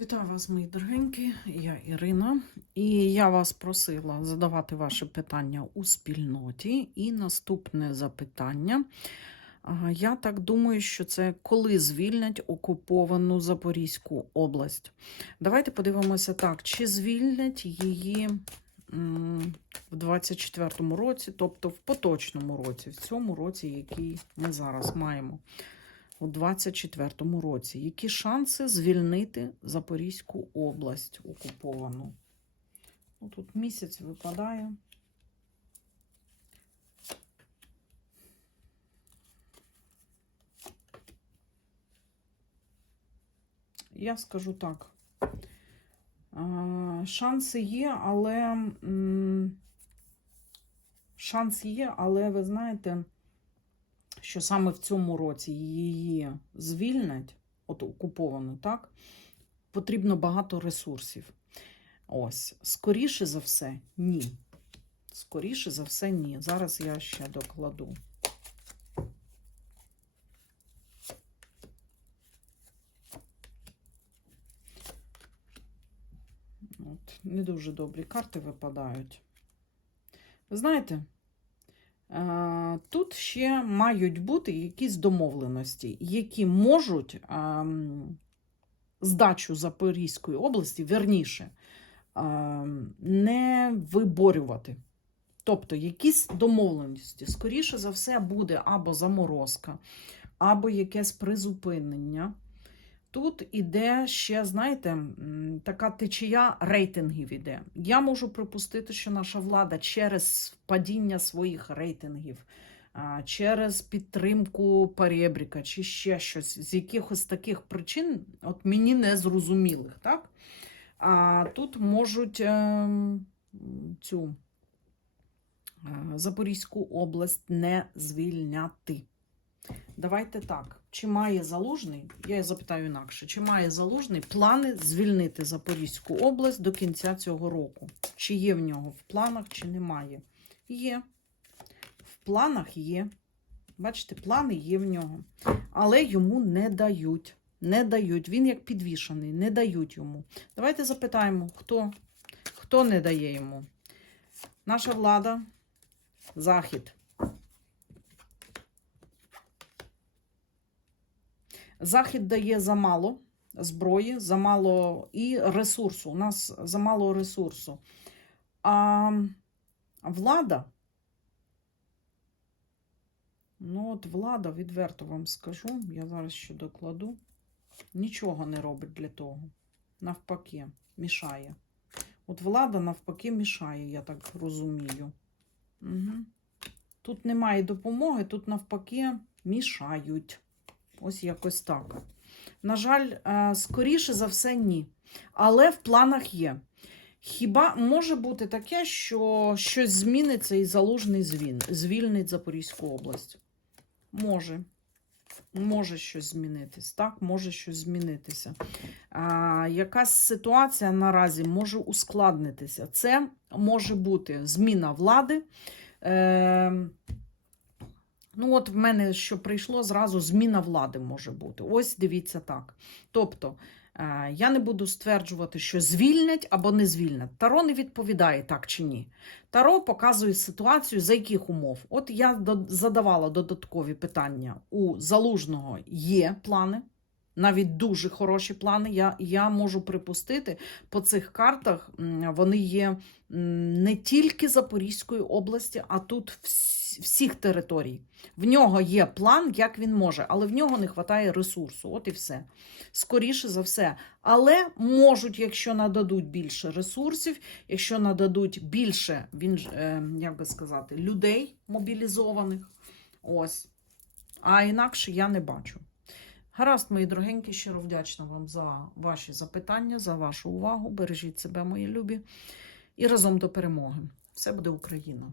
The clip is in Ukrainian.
Вітаю вас, мої дорогенькі, я Ірина, і я вас просила задавати ваші питання у спільноті. І наступне запитання. Я так думаю, що це коли звільнять окуповану Запорізьку область. Давайте подивимося так, чи звільнять її в 24-му році, тобто в поточному році, в цьому році, який ми зараз маємо у 24-му році. Які шанси звільнити Запорізьку область окуповану? Ну, тут місяць випадає. Я скажу так. Шанси є, але шанс є, але ви знаєте, що саме в цьому році її звільнять, от окуповану, так? Потрібно багато ресурсів. Ось, скоріше за все, ні. Скоріше за все, ні. Зараз я ще докладу. От, не дуже добрі карти випадають. Ви знаєте, тут ще мають бути якісь домовленості, які можуть ем, здачу Запорізької області, верніше, ем, не виборювати. Тобто якісь домовленості, скоріше за все, буде або заморозка, або якесь призупинення. Тут іде ще, знаєте, така течія рейтингів іде. Я можу припустити, що наша влада через падіння своїх рейтингів, через підтримку Парєбріка чи ще щось з якихось таких причин, от мені незрозумілих, так? А тут можуть ем, цю е, Запорізьку область не звільняти. Давайте так. Чи має залужний, я запитаю інакше, чи має залужний плани звільнити Запорізьку область до кінця цього року? Чи є в нього в планах, чи немає? Є. В планах є. Бачите, плани є в нього. Але йому не дають. Не дають. Він як підвішаний, не дають йому. Давайте запитаємо, хто, хто не дає йому. Наша влада, Захід. Захід дає замало зброї, замало і ресурсу. У нас замало ресурсу. А влада, ну от влада, відверто вам скажу, я зараз ще докладу, нічого не робить для того. Навпаки, мішає. От влада навпаки мішає, я так розумію. Угу. Тут немає допомоги, тут навпаки мішають. Ось якось так. На жаль, е, скоріше за все, ні. Але в планах є. Хіба може бути таке, що щось зміниться і залужний звін, звільнить Запорізьку область? Може. Може щось змінитись, так, може щось змінитися. А, якась ситуація наразі може ускладнитися. Це може бути зміна влади. Е, Ну, от в мене що прийшло, зразу зміна влади може бути. Ось дивіться так. Тобто, е, я не буду стверджувати, що звільнять або не звільнять. Таро не відповідає так чи ні. Таро показує ситуацію, за яких умов. От я задавала додаткові питання. У залужного є плани. Навіть дуже хороші плани. Я, я можу припустити, по цих картах вони є не тільки Запорізької області, а тут вс- всіх територій. В нього є план, як він може, але в нього не вистачає ресурсу. От і все. Скоріше за все. Але можуть, якщо нададуть більше ресурсів, якщо нададуть більше, він е, як би сказати, людей мобілізованих. Ось. А інакше я не бачу. Гаразд, мої дорогенькі, щиро вдячна вам за ваші запитання, за вашу увагу. Бережіть себе, мої любі. І разом до перемоги. Все буде Україна!